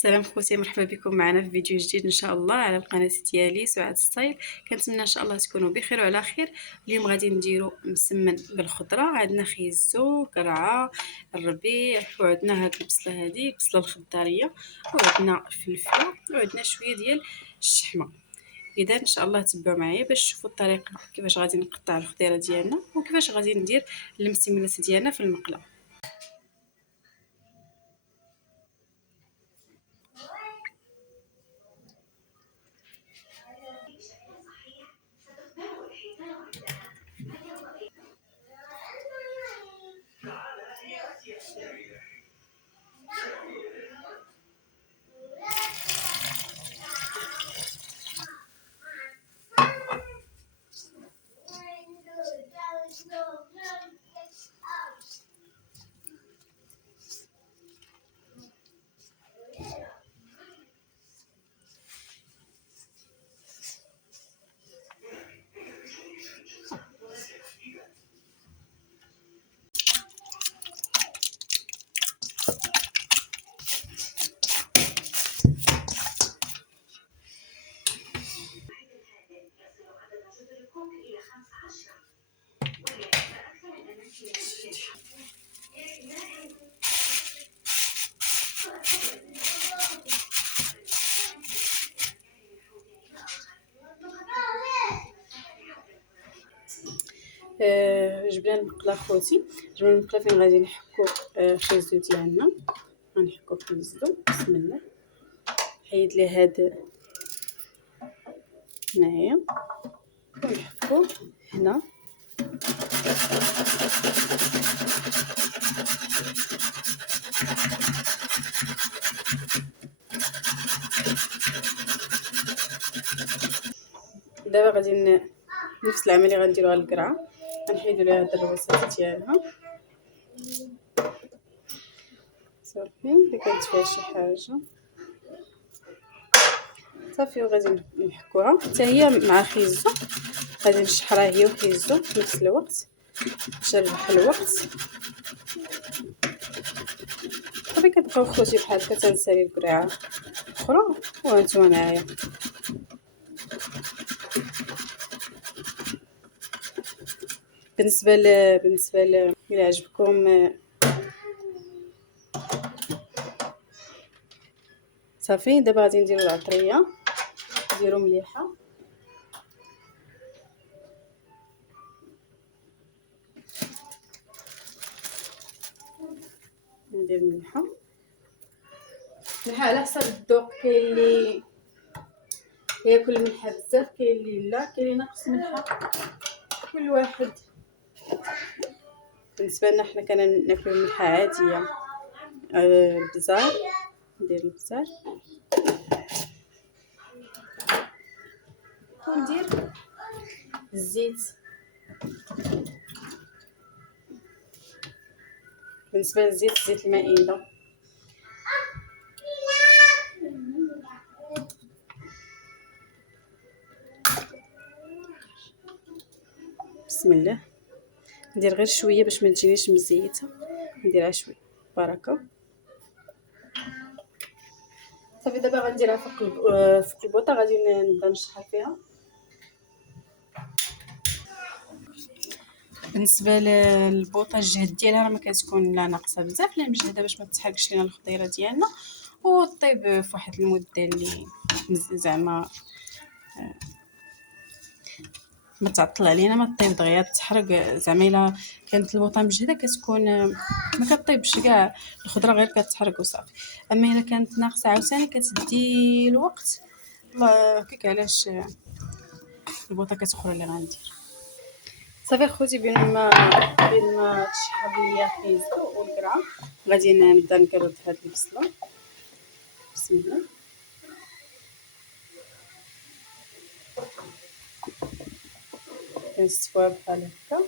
السلام خوتي، مرحبا بكم معنا في فيديو جديد ان شاء الله على القناه ديالي سعاد ستايل. كنتمنى ان شاء الله تكونوا بخير وعلى خير. اليوم غادي نديرو مسمن بالخضره. عندنا خيزو، كرعه، الربيع، وعندنا هاد البصله، هذه البصله الخضاريه، وعندنا الفلفله، وعندنا شويه ديال الشحمه. اذا ان شاء الله تبعوا معايا باش تشوفوا الطريقه كيفاش غادي نقطع الخضيره ديالنا وكيفاش غادي ندير المسمنات ديالنا في المقله. جبنا المقله خوتي، جبنا المقله فين غادي نحكو خيزو ديالنا. غنحكو خيزو بسم الله. حيد لي هاد هنايا ونحكو هنا. دابا غادي نفس العمليه غنديروها للقرعه. غنحيدو ليها هاد الرواسات ديالها صافي اللي كانت فيها شي حاجه صافي، وغادي نحكوها حتى هي مع خيزو. غادي نشحرها هي وخيزو في نفس الوقت باش نربح الوقت. صافي كتبقاو خوتي بحال هكا تنسالي القرعه اخرى وانتما معايا. بالنسبه الى عجبكم صافي. دابا غادي نديرو العطريه، نديرو مليحه. ندير مليحه على حسب الذوق. كاين اللي ياكل ملحه بزاف، كاين اللي لا، كاين اللي ناقص ملحه، كل واحد. بالنسبه لنا حنا كناكلو الملحه عاديه. البزار، ندير البزار وندير الزيت. بالنسبه للزيت، زيت المائده. بسم الله. ندير غير شويه باش ما تجينيش مزيته، نديرها شويه بركه صافي. دابا غنديرها فوق البوطه، غادي نبدا نشحر فيها. بالنسبه للبوطه الجهد ديالها راه ما كتكون لا ناقصه بزاف لا مجهده باش ما تحرقش لينا الخضيره ديالنا وطيب في واحد المده اللي زعما ما تعطل علينا، ما طيب دغيا تحرق. زعما الا كانت البوطه مجهده كتكون ما كطيبش كاع الخضره، غير كتحرق وصافي. اما الا كانت ناقصه عاوتاني كتدي الوقت. الله هكاك علاش البوطه كتخرى اللي غندير. صافي خوتي، بين ما تشحر ليا خيزو والقرعه غادي نبدا نقرب هاد البصله. بسم الله. كنستوها بحال هكا.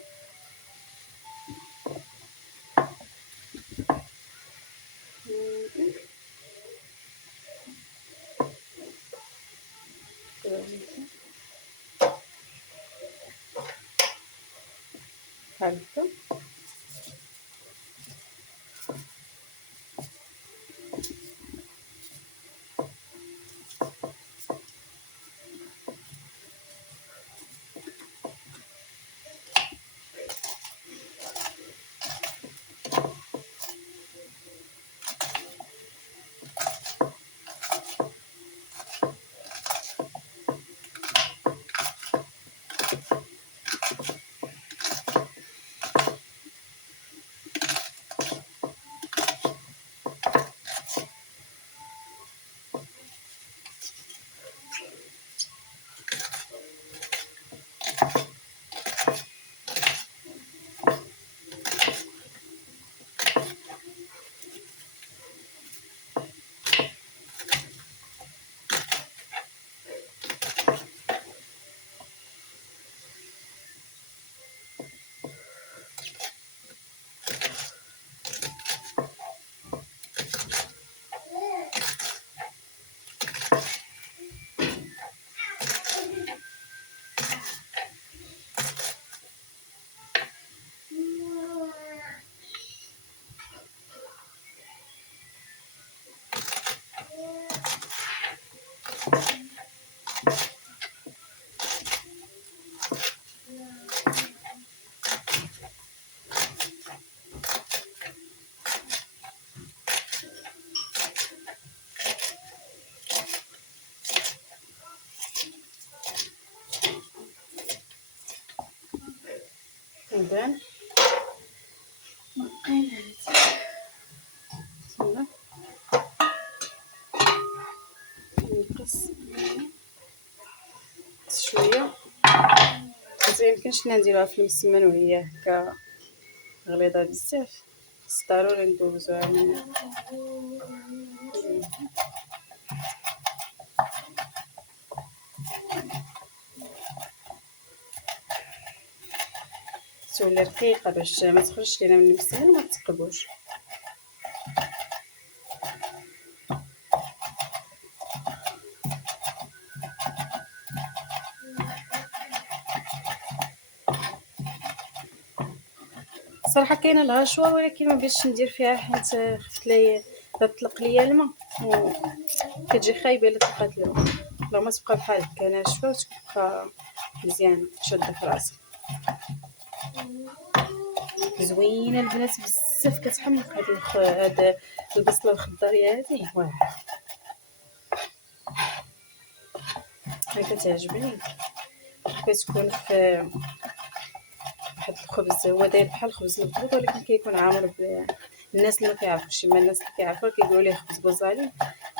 بحال هكا يبان تما نقص شويه حيت ميمكنش نديروها في المسمن وهي هكا غليظه بزاف، خص ضروري ندوزوها من تولي رقيقه باش ما تخرجش لينا من المسمن وما تثقبوش. صراحه كاينه الهاشوار ولكن ما بغيتش ندير فيها حيت خفت لي تطلق ليا الماء وكتجي خايبه الا طلقات الماء. لو ما تبقى بحال هكا ناشفه وتبقى مزيانه شاده في راسها زوينه البنات بزاف كتحمق هاد البصله الخضاريه هادي واعره كتعجبني. كتكون في واحد الخبز هو داير بحال الخبز المخلوط ولكن كيكون عامر الناس اللي ما كيعرفوش، اما الناس اللي كيعرفوا كيقولوا ليه خبز بوزالي.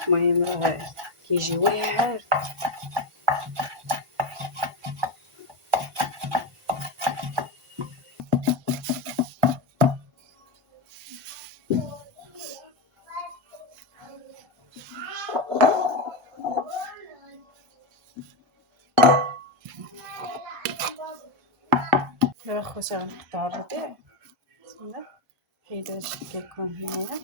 المهم راه كيجي واعر. دابا خوتي غنقطعو الربيع تما حيت هادشي كيكون هنايا.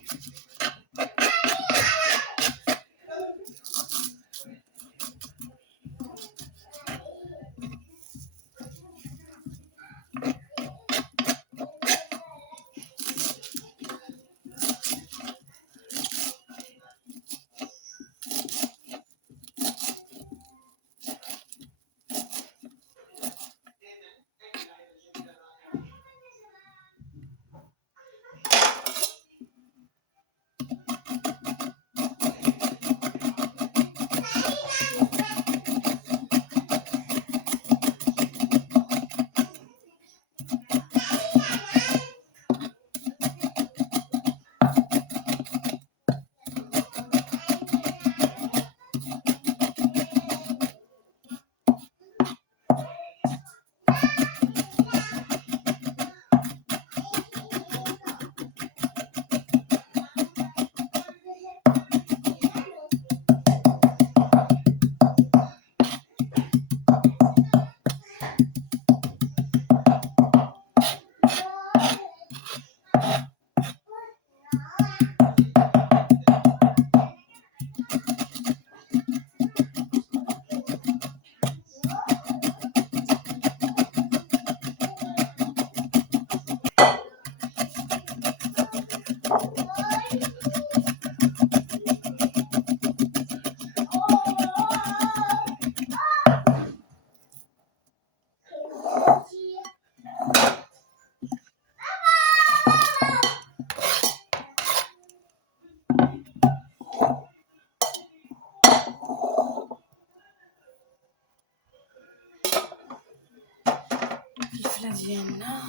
الفله ديالنا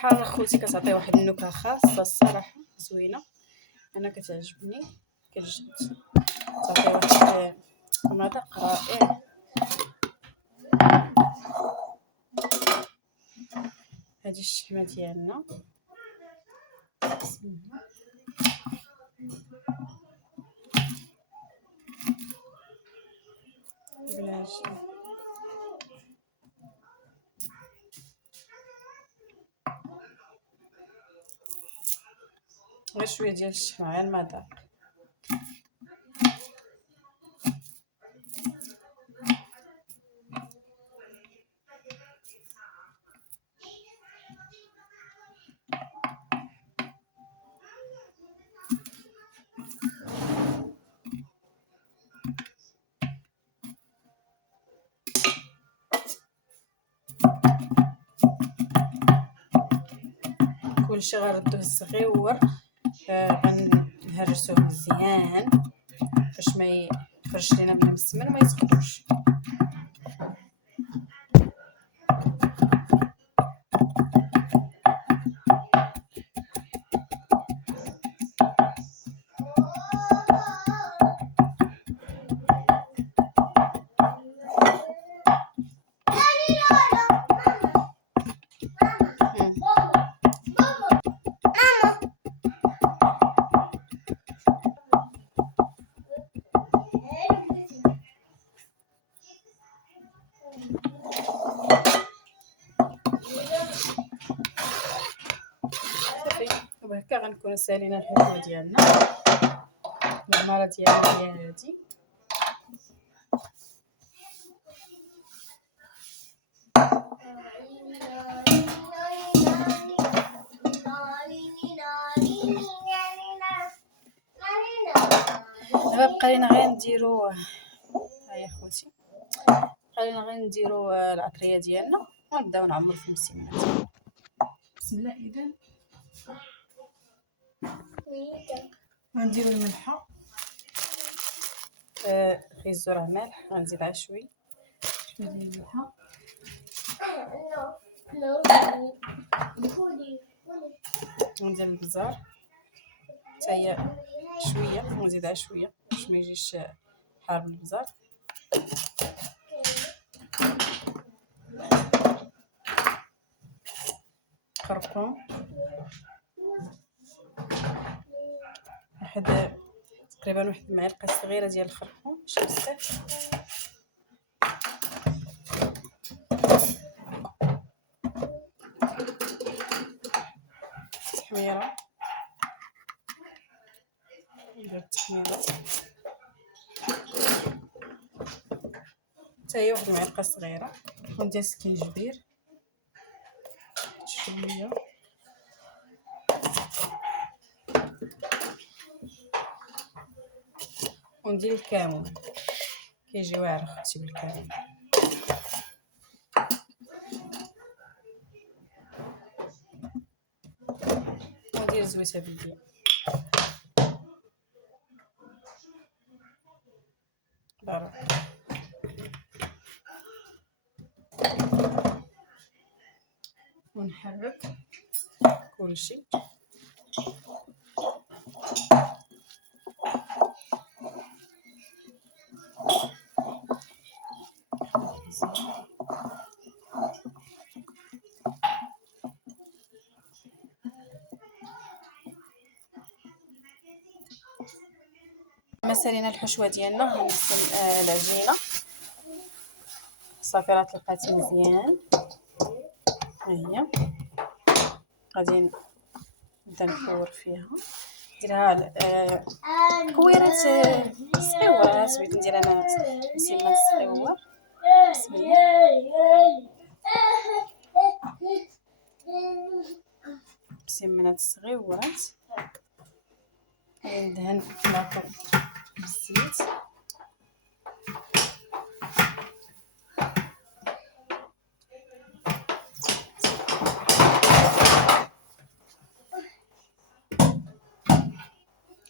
صراحه خوتي كتعطي واحد النكهه خاصه الصراحه زوينه، انا كتعجبني كتجبد تعطي واحد مذاق رائع. هذه الشحمه ديالنا بسم الله. بلاش غير شويه ديال الشحمه غير المذاق. كلشي غنردوه الصغيور، غنهرسوه مزيان باش ما يخرجش لينا بلا مسمن وما يسقطوش. وهكا غنكونوا سالينا الحلوه ديالنا. المعماره ديالنا هي هادي. دابا بقى لينا غير نديرو ها يا خوتي، بقى لينا غير نديرو العطريه ديالنا ونبداو نعمرو في المسمنات. بسم الله. اذا غنديرو الملحه، خيزو راه مالح، غنزيد عا شويه ديال الملحه. وندير البزار حتى هي شويه، ونزيد عا شويه باش ما يجيش حار بالبزار. خرقوم تقريبا واحد المعلقه صغيره ديال الخرقوم ماشي بزاف. تحميره ندير التحميره حتى هي واحد المعلقه صغيره. وندير سكينجبير شويه، وندير الكمون كيجي واعر اختي بالكمون. وندير زويته بالديال بارك. ونحرك كلشي. مسالينا الحشوه ديالنا غنغسل العجينه صافي راه تلقاتي مزيان. ها هي غادي نبدا نفور فيها، نديرها كويرات صغيورات، بغيت ندير انا مسمن صغيور. بسم الله. مسمنات صغيورات. غادي ندهن البلاطو بالزيت.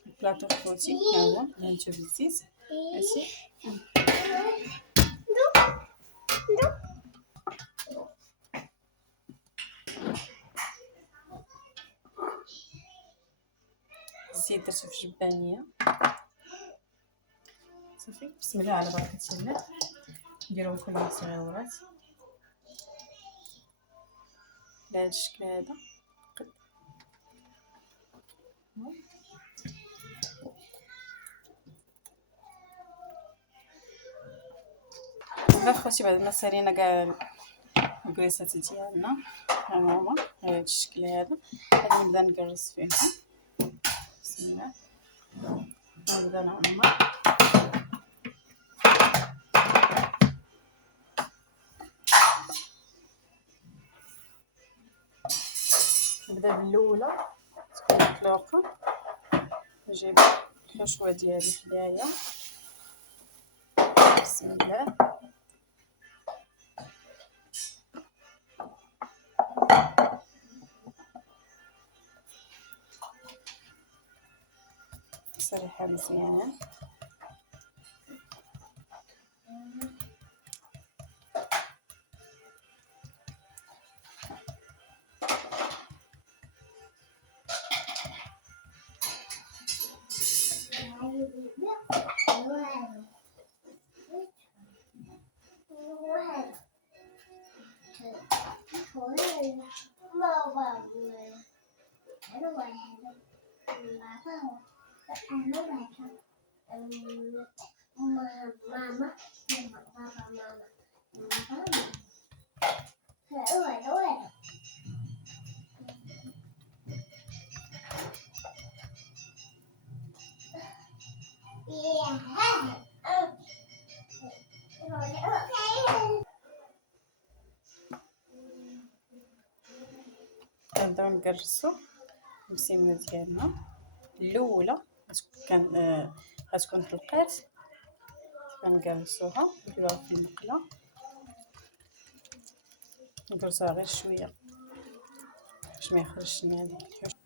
البلاطو خوتي ها هو دهنتو بالزيت ماشي. شتي درتو في جبانيه صافي. بسم الله على بركه الله. نديرهم كلهم صغيورات بهذا الشكل هذا. اخوتي بعد ما سالينا كاع الكريسات ديالنا ها هما بهذا الشكل هذا. غادي نبدا نكرس فيهم. بسم الله نبدا نعمر. نبدا بالاولى تكون مخلوقه. نجيب الحشوه ديالي حدايا. بسم الله نسرحها مزيان. كنبداو نكرسو المسيمنه ديالنا. الاولى غتكون في القيت كنكرسوها نديروها في المقله. نكرسوها غير شويه باش ما يخرجش لنا هذيك الحشوه.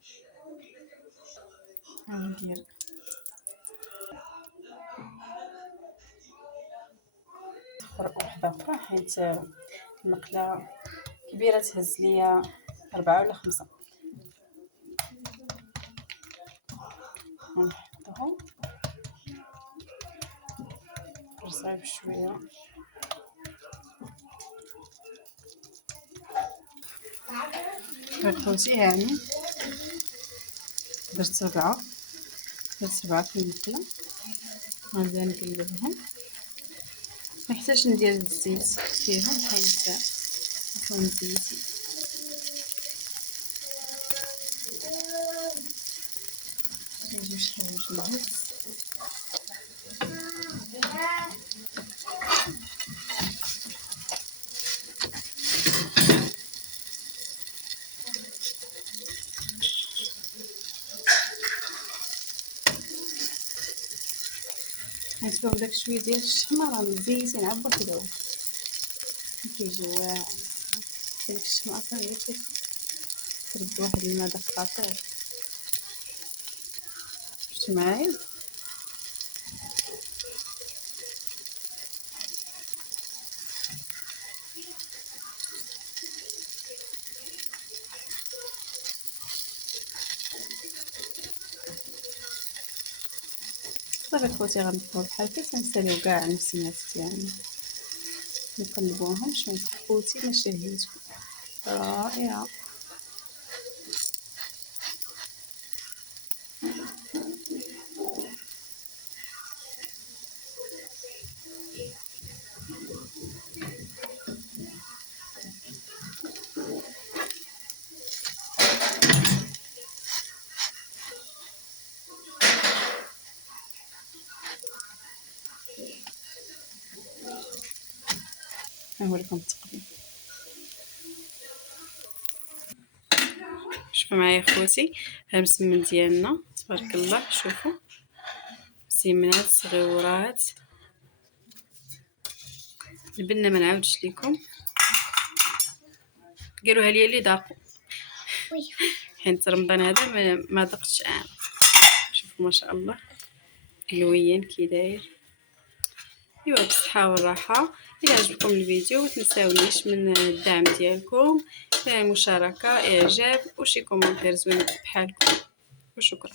ندير واحده اخرى حيت المقله كبيره تهز ليا 4 ولا 5. نحطهم نرصها بشويه. خوتي هاني درت 7 في المقله. غنبدا نقلبهم. ما يحتاجش ندير الزيت فيهم حيت يكون زيتي. نجيب شحال باش نهز. نسلو داك شويه ديال الشحمه راه مزيتين عبر كدا كيجيو واعرين. داك الشحمه اصلا هي كترد واحد المذاق خطير. شفتي معايا؟ صافي خوتي غنبقاو بحال هكا تنساليو كاع المسيمات ديالنا. نقلبوهم شويه خوتي ماشي هيتكم رائعه. نوريكم التقديم. شوفوا معايا خوتي ها المسمن ديالنا تبارك الله. شوفوا مسمنات صغيورات. البنه ما نعاودش لكم قالوها لي اللي ذاقوا حيت رمضان هذا ما ذقتش انا. شوفوا ما شاء الله قلويين كي داير. ايوا بالصحه والراحه. الى عجبكم الفيديو ما تنساونيش من الدعم ديالكم، مشاركه، اعجاب وشي كومونتير زوين بحالكم. وشكرا.